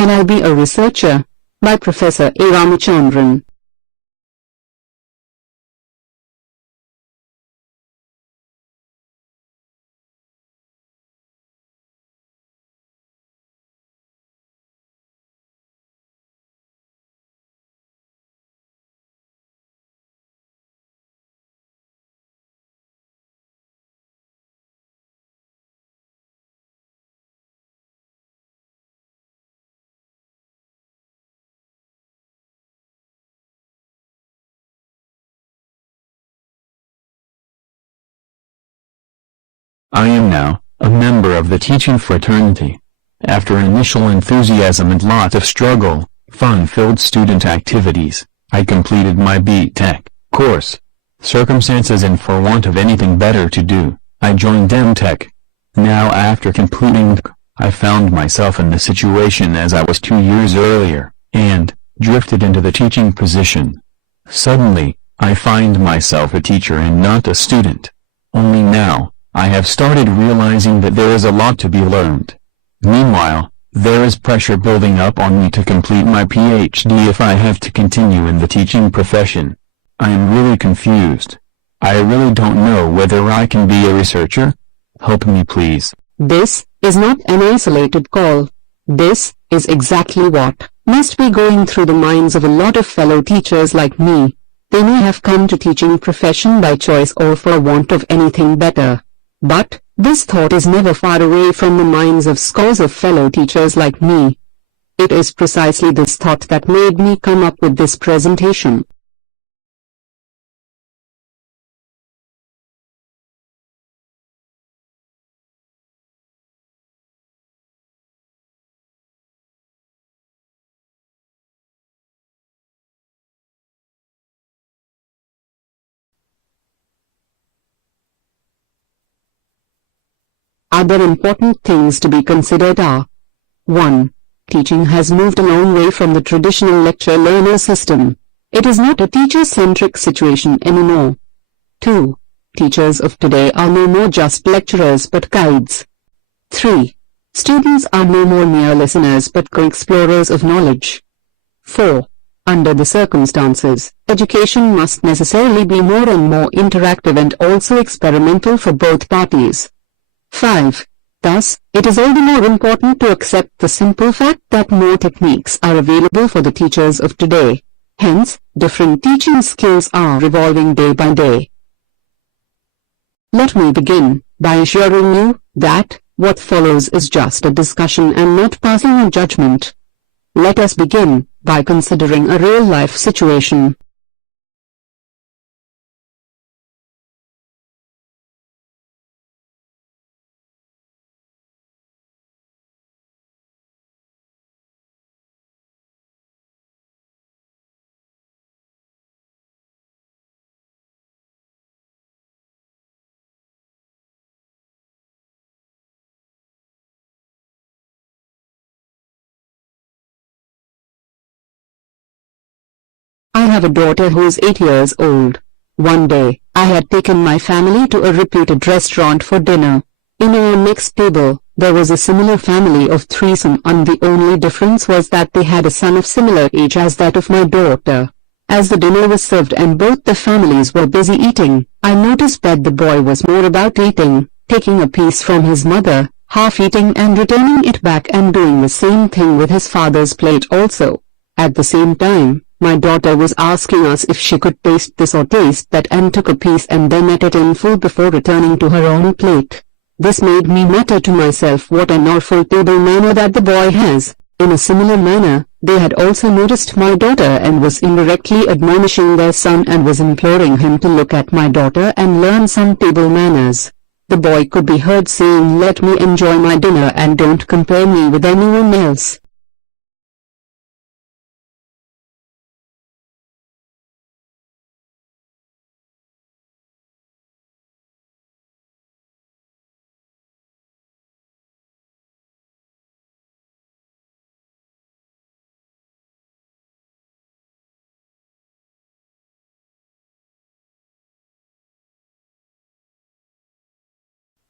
Can I Be a Researcher? By Professor A. Ramachandran. I am now a member of the teaching fraternity. After initial enthusiasm and lots of struggle, fun-filled student activities, I completed my B.Tech course. Circumstances and for want of anything better to do, I joined M.Tech. Now after completing I found myself in the situation as I was 2 years earlier, and drifted into the teaching position. Suddenly, I find myself a teacher and not a student. Only now, I have started realizing that there is a lot to be learned. Meanwhile, there is pressure building up on me to complete my PhD if I have to continue in the teaching profession. I am really confused. I really don't know whether I can be a researcher. Help me please. This is not an isolated call. This is exactly what must be going through the minds of a lot of fellow teachers like me. They may have come to teaching profession by choice or for want of anything better. But this thought is never far away from the minds of scores of fellow teachers like me. It is precisely this thought that made me come up with this presentation. Other important things to be considered are: 1. Teaching has moved a long way from the traditional lecture-learner system. It is not a teacher-centric situation anymore. 2. Teachers of today are no more just lecturers but guides. 3. Students are no more mere listeners but co-explorers of knowledge. 4. Under the circumstances, education must necessarily be more and more interactive and also experimental for both parties. 5. Thus, it is all the more important to accept the simple fact that more techniques are available for the teachers of today. Hence, different teaching skills are evolving day by day. Let me begin by assuring you that what follows is just a discussion and not passing a judgment. Let us begin by considering a real-life situation. I have a daughter who is 8 years old. One day, I had taken my family to a reputed restaurant for dinner. In our next table, there was a similar family of threesome, and the only difference was that they had a son of similar age as that of my daughter. As the dinner was served and both the families were busy eating, I noticed that the boy was more about eating, taking a piece from his mother, half eating and returning it back and doing the same thing with his father's plate also. At the same time, my daughter was asking us if she could taste this or taste that and took a piece and then ate it in full before returning to her own plate. This made me mutter to myself, what an awful table manner that the boy has. In a similar manner, they had also noticed my daughter and was indirectly admonishing their son and was imploring him to look at my daughter and learn some table manners. The boy could be heard saying, "Let me enjoy my dinner and don't compare me with anyone else."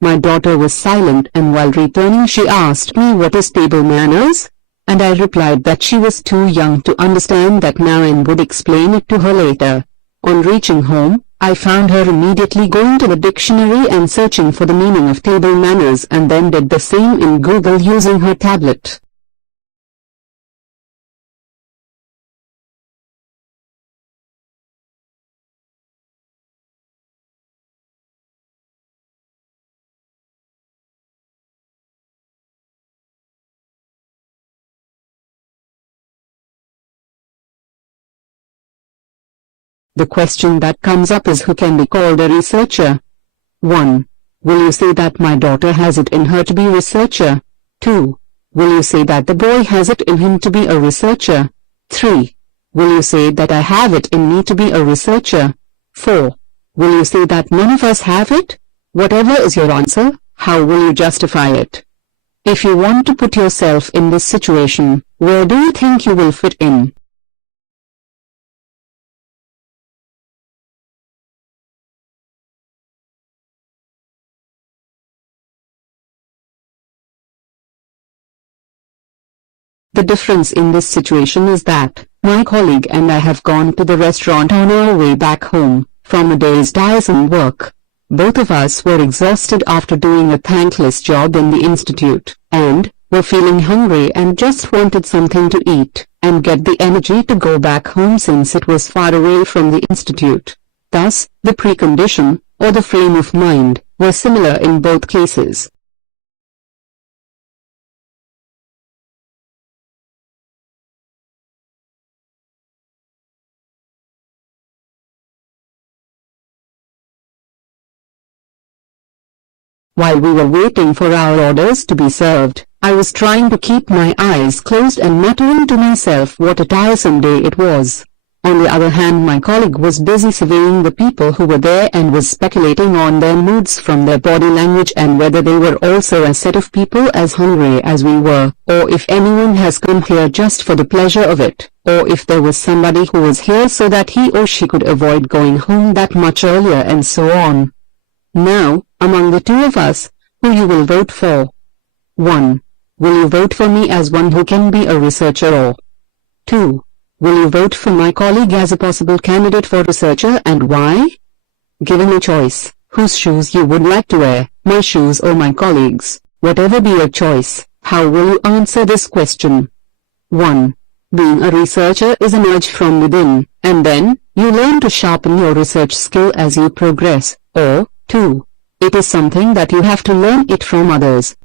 My daughter was silent, and while returning she asked me, "What is table manners?" and I replied that she was too young to understand that now and would explain it to her later. On reaching home, I found her immediately going to the dictionary and searching for the meaning of table manners, and then did the same in Google using her tablet. The question that comes up is, who can be called a researcher? 1. Will you say that my daughter has it in her to be a researcher? 2. Will you say that the boy has it in him to be a researcher? 3. Will you say that I have it in me to be a researcher? 4. Will you say that none of us have it? Whatever is your answer, how will you justify it? If you want to put yourself in this situation, where do you think you will fit in? The difference in this situation is that my colleague and I have gone to the restaurant on our way back home from a day's tiresome work. Both of us were exhausted after doing a thankless job in the institute, and were feeling hungry and just wanted something to eat and get the energy to go back home since it was far away from the institute. Thus, the precondition, or the frame of mind, were similar in both cases. While we were waiting for our orders to be served, I was trying to keep my eyes closed and muttering to myself what a tiresome day it was. On the other hand, my colleague was busy surveying the people who were there and was speculating on their moods from their body language and whether they were also a set of people as hungry as we were, or if anyone has come here just for the pleasure of it, or if there was somebody who was here so that he or she could avoid going home that much earlier, and so on. Now, among the two of us, who you will vote for? 1. Will you vote for me as one who can be a researcher, or 2. Will you vote for my colleague as a possible candidate for researcher, and why? Given a choice, whose shoes you would like to wear, my shoes or my colleagues? Whatever be your choice, how will you answer this question? 1. Being a researcher is an urge from within, and then, you learn to sharpen your research skill as you progress, or 2. It is something that you have to learn it from others.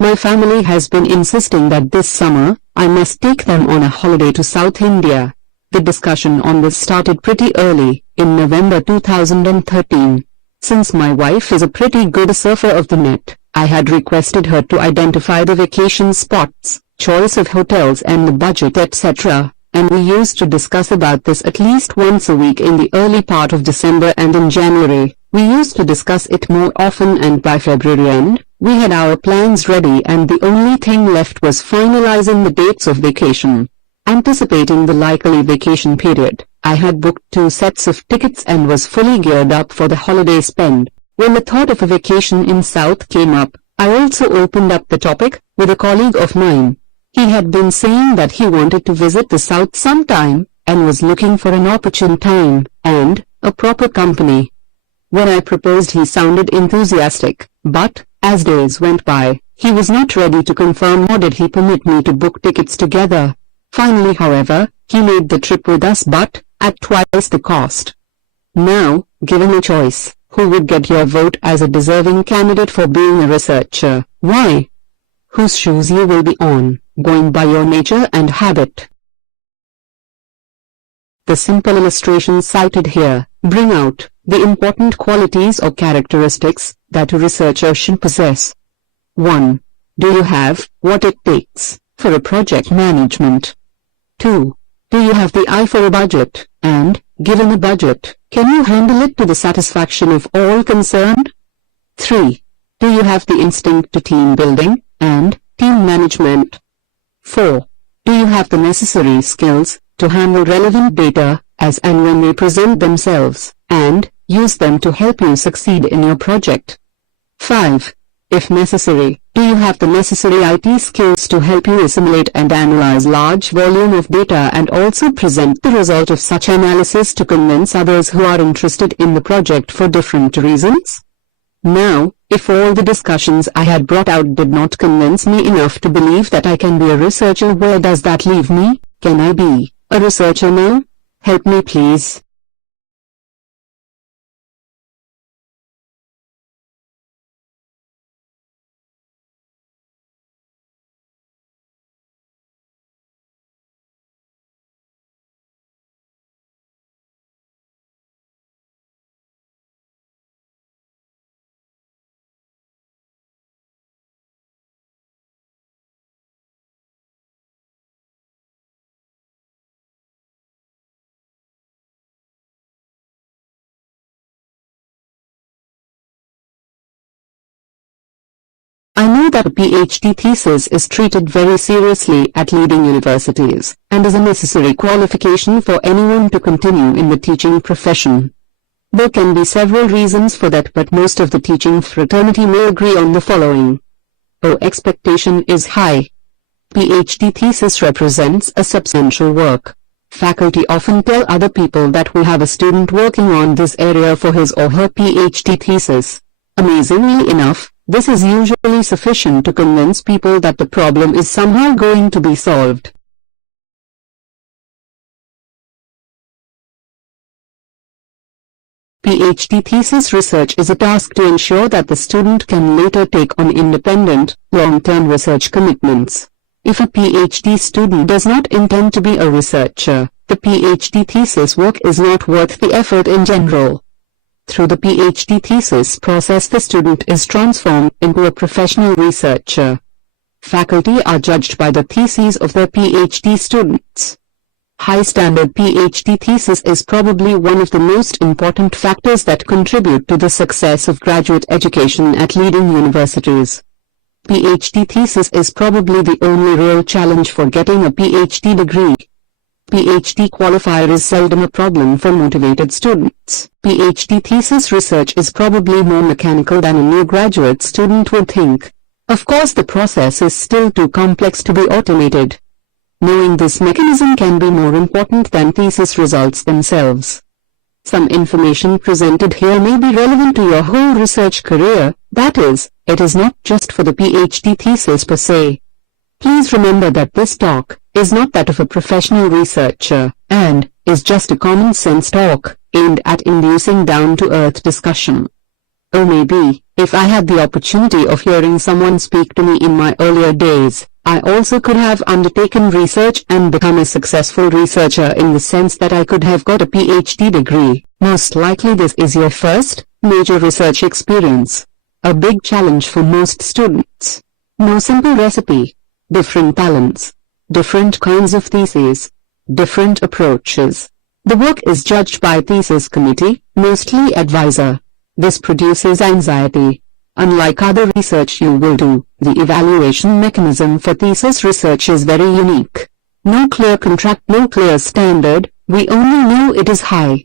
My family has been insisting that this summer, I must take them on a holiday to South India. The discussion on this started pretty early, in November 2013. Since my wife is a pretty good surfer of the net, I had requested her to identify the vacation spots, choice of hotels and the budget, etc., and we used to discuss about this at least once a week in the early part of December, and in January, we used to discuss it more often, and by February end, we had our plans ready and the only thing left was finalizing the dates of vacation. Anticipating the likely vacation period, I had booked 2 sets of tickets and was fully geared up for the holiday spend. When the thought of a vacation in South came up, I also opened up the topic with a colleague of mine. He had been saying that he wanted to visit the South sometime, and was looking for an opportune time, and a proper company. When I proposed, he sounded enthusiastic, but, as days went by, he was not ready to confirm nor did he permit me to book tickets together. Finally, however, he made the trip with us, but at twice the cost. Now, given a choice, who would get your vote as a deserving candidate for being a researcher? Why? Whose shoes you will be on, going by your nature and habit. The simple illustrations cited here bring out the important qualities or characteristics that a researcher should possess. 1. Do you have what it takes for a project management? 2. Do you have the eye for a budget, and Given a budget, can you handle it to the satisfaction of all concerned? 3. Do you have the instinct to team building and team management? 4. Do you have the necessary skills to handle relevant data as and when they present themselves, and use them to help you succeed in your project? 5. If necessary, do you have the necessary IT skills to help you assimilate and analyze large volume of data and also present the result of such analysis to convince others who are interested in the project for different reasons? Now, if all the discussions I had brought out did not convince me enough to believe that I can be a researcher, where does that leave me? Can I be a researcher now? Help me please. I know that a PhD thesis is treated very seriously at leading universities, and is a necessary qualification for anyone to continue in the teaching profession. There can be several reasons for that, but most of the teaching fraternity may agree on the following. Expectation is high. PhD thesis represents a substantial work. Faculty often tell other people that we have a student working on this area for his or her PhD thesis. Amazingly enough, this is usually sufficient to convince people that the problem is somehow going to be solved. PhD thesis research is a task to ensure that the student can later take on independent, long-term research commitments. If a PhD student does not intend to be a researcher, the PhD thesis work is not worth the effort in general. Through the PhD thesis process, the student is transformed into a professional researcher. Faculty are judged by the theses of their PhD students. High-standard PhD thesis is probably one of the most important factors that contribute to the success of graduate education at leading universities. PhD thesis is probably the only real challenge for getting a PhD degree. PhD qualifier is seldom a problem for motivated students. PhD thesis research is probably more mechanical than a new graduate student would think. Of course, the process is still too complex to be automated. Knowing this mechanism can be more important than thesis results themselves. Some information presented here may be relevant to your whole research career, that is, it is not just for the PhD thesis per se. Please remember that this talk is not that of a professional researcher, and is just a common sense talk, aimed at inducing down-to-earth discussion. Or maybe, if I had the opportunity of hearing someone speak to me in my earlier days, I also could have undertaken research and become a successful researcher in the sense that I could have got a PhD degree. Most likely this is your first major research experience. A big challenge for most students. No simple recipe. Different talents. Different kinds of theses. Different approaches. The work is judged by thesis committee, mostly advisor. This produces anxiety. Unlike other research you will do, the evaluation mechanism for thesis research is very unique. No clear contract, no clear standard, we only know it is high.